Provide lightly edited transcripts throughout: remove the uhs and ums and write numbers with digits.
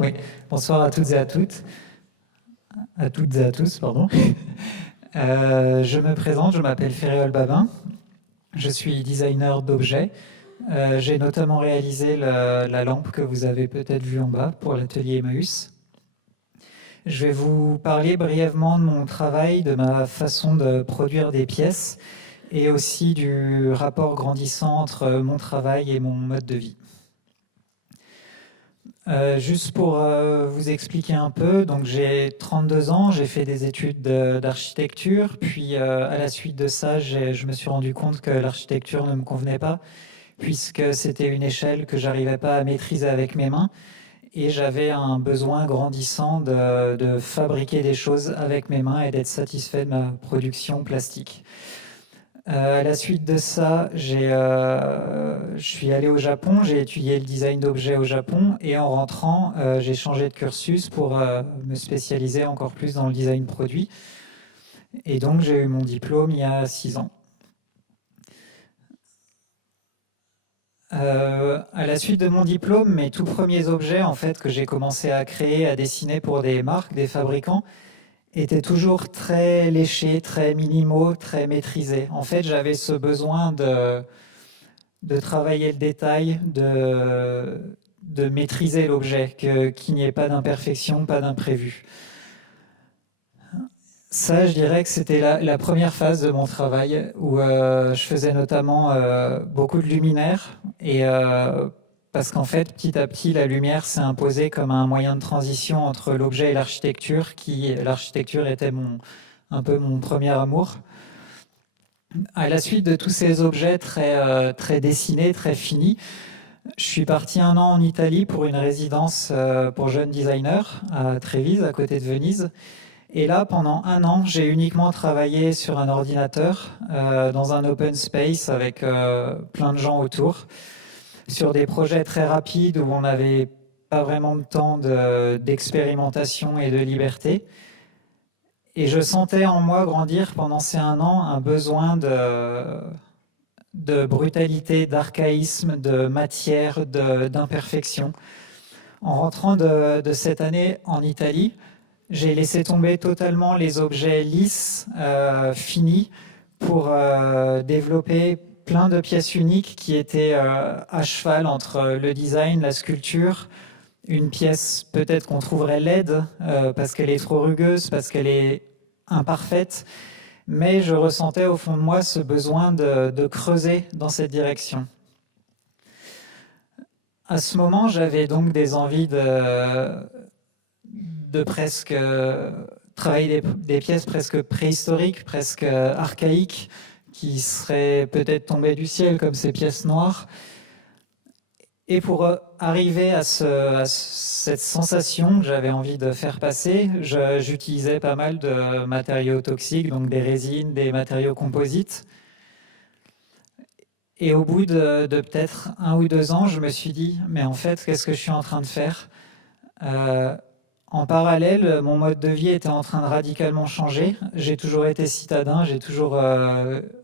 Oui, bonsoir à toutes et à toutes et à tous, pardon. Je me présente, je m'appelle Féréol Babin, je suis designer d'objets. J'ai notamment réalisé la lampe que vous avez peut-être vue en bas pour l'atelier Emmaüs. Je vais vous parler brièvement de mon travail, de ma façon de produire des pièces et aussi du rapport grandissant entre mon travail et mon mode de vie. Juste pour vous expliquer un peu, donc j'ai 32 ans, j'ai fait des études d'architecture, puis à la suite de ça, je me suis rendu compte que l'architecture ne me convenait pas, puisque c'était une échelle que j'arrivais pas à maîtriser avec mes mains, et j'avais un besoin grandissant de fabriquer des choses avec mes mains et d'être satisfait de ma production plastique. À la suite de ça, je suis allé au Japon, j'ai étudié le design d'objets au Japon et en rentrant, j'ai changé de cursus pour me spécialiser encore plus dans le design produit. Et donc, j'ai eu mon diplôme il y a 6 ans. À la suite de mon diplôme, mes tout premiers objets en fait, que j'ai commencé à créer, à dessiner pour des marques, des fabricants, étaient toujours très léchés, très minimaux, très maîtrisés. En fait, j'avais ce besoin de travailler le détail, de maîtriser l'objet, qu'il n'y ait pas d'imperfection, pas d'imprévu. Ça, je dirais que c'était la première phase de mon travail où je faisais notamment beaucoup de luminaires et parce qu'en fait, petit à petit, la lumière s'est imposée comme un moyen de transition entre l'objet et l'architecture, l'architecture était un peu mon premier amour. À la suite de tous ces objets très dessinés, très finis, je suis parti 1 an en Italie pour une résidence pour jeunes designers à Trévise, à côté de Venise. Et là, pendant 1 an, j'ai uniquement travaillé sur un ordinateur dans un open space avec plein de gens autour, sur des projets très rapides où on n'avait pas vraiment de temps d'expérimentation et de liberté. Et je sentais en moi grandir pendant ces 1 an un besoin de brutalité, d'archaïsme, de matière, d'imperfection. En rentrant de cette année en Italie, j'ai laissé tomber totalement les objets lisses, finis, pour développer plein de pièces uniques qui étaient à cheval entre le design, la sculpture, une pièce peut-être qu'on trouverait laide parce qu'elle est trop rugueuse, parce qu'elle est imparfaite, mais je ressentais au fond de moi ce besoin de creuser dans cette direction. À ce moment, j'avais donc des envies de presque travailler des pièces presque préhistoriques, presque archaïques, qui seraient peut-être tombées du ciel comme ces pièces noires. Et pour arriver à cette sensation que j'avais envie de faire passer, j'utilisais pas mal de matériaux toxiques, donc des résines, des matériaux composites. Et au bout de peut-être 1 ou 2 ans, je me suis dit, mais en fait, qu'est-ce que je suis en train de faire ? En parallèle, mon mode de vie était en train de radicalement changer. J'ai toujours été citadin, j'ai toujours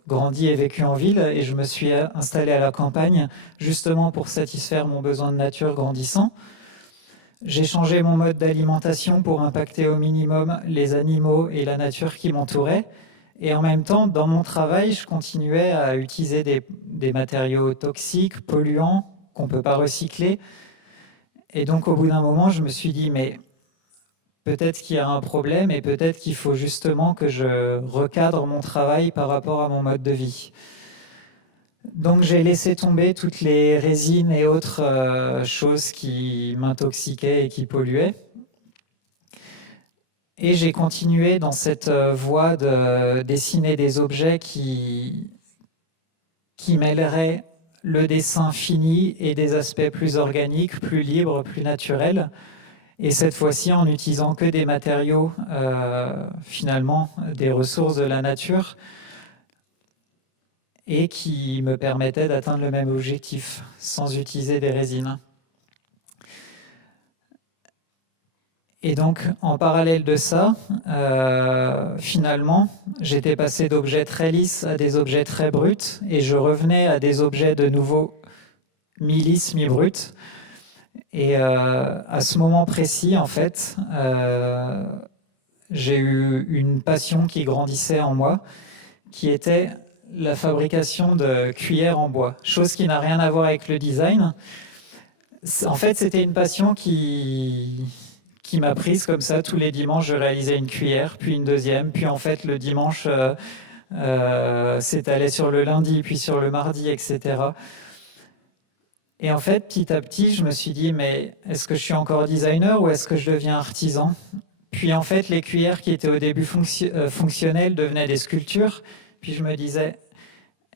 grandi et vécu en ville et je me suis installé à la campagne justement pour satisfaire mon besoin de nature grandissant. J'ai changé mon mode d'alimentation pour impacter au minimum les animaux et la nature qui m'entouraient. Et en même temps, dans mon travail, je continuais à utiliser des matériaux toxiques, polluants, qu'on ne peut pas recycler. Et donc, au bout d'un moment, je me suis dit, mais peut-être qu'il y a un problème et peut-être qu'il faut justement que je recadre mon travail par rapport à mon mode de vie. Donc j'ai laissé tomber toutes les résines et autres choses qui m'intoxiquaient et qui polluaient. Et j'ai continué dans cette voie de dessiner des objets qui mêleraient le dessin fini et des aspects plus organiques, plus libres, plus naturels. Et cette fois-ci, en n'utilisant que des matériaux, finalement, des ressources de la nature, et qui me permettaient d'atteindre le même objectif, sans utiliser des résines. Et donc, en parallèle de ça, finalement, j'étais passé d'objets très lisses à des objets très bruts, et je revenais à des objets de nouveau mi-lisses, mi-bruts. Et à ce moment précis, en fait, j'ai eu une passion qui grandissait en moi, qui était la fabrication de cuillères en bois, chose qui n'a rien à voir avec le design. En fait, c'était une passion qui m'a prise comme ça. Tous les dimanches, je réalisais une cuillère, puis une deuxième, puis en fait, le dimanche s'étalait sur le lundi, puis sur le mardi, etc. Et en fait, petit à petit, je me suis dit, mais est-ce que je suis encore designer ou est-ce que je deviens artisan? Puis en fait, les cuillères qui étaient au début fonctionnelles devenaient des sculptures. Puis je me disais,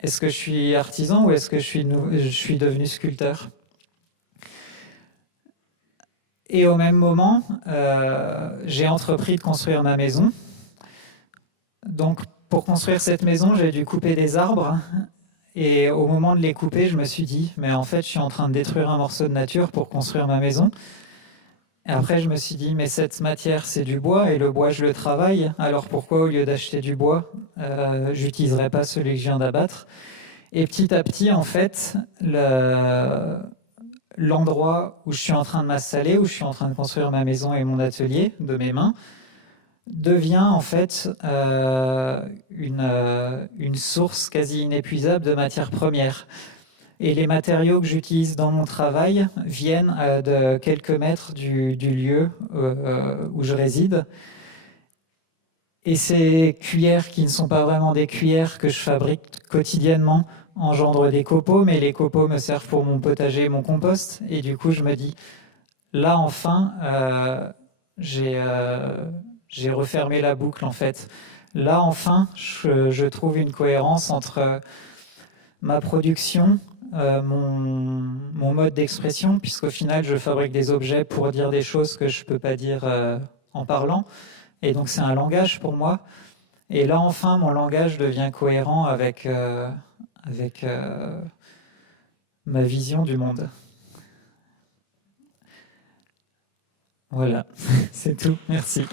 est-ce que je suis artisan ou est-ce que je suis devenu sculpteur? Et au même moment, j'ai entrepris de construire ma maison. Donc pour construire cette maison, j'ai dû couper des arbres. Et au moment de les couper, je me suis dit, mais en fait, je suis en train de détruire un morceau de nature pour construire ma maison. Et après, je me suis dit, mais cette matière, c'est du bois, et le bois, je le travaille. Alors pourquoi, au lieu d'acheter du bois, j'utiliserais pas celui que je viens d'abattre? Et petit à petit, en fait, l'endroit où je suis en train de m'installer, où je suis en train de construire ma maison et mon atelier de mes mains, devient en fait une source quasi inépuisable de matières premières. Et les matériaux que j'utilise dans mon travail viennent de quelques mètres du lieu où je réside. Et ces cuillères, qui ne sont pas vraiment des cuillères que je fabrique quotidiennement, engendrent des copeaux, mais les copeaux me servent pour mon potager et mon compost. Et du coup, je me dis, là enfin, j'ai refermé la boucle en fait. Là enfin, je trouve une cohérence entre ma production, mon mode d'expression, puisqu'au final, je fabrique des objets pour dire des choses que je ne peux pas dire en parlant. Et donc, c'est un langage pour moi. Et là, enfin, mon langage devient cohérent avec ma vision du monde. Voilà, c'est tout. Merci.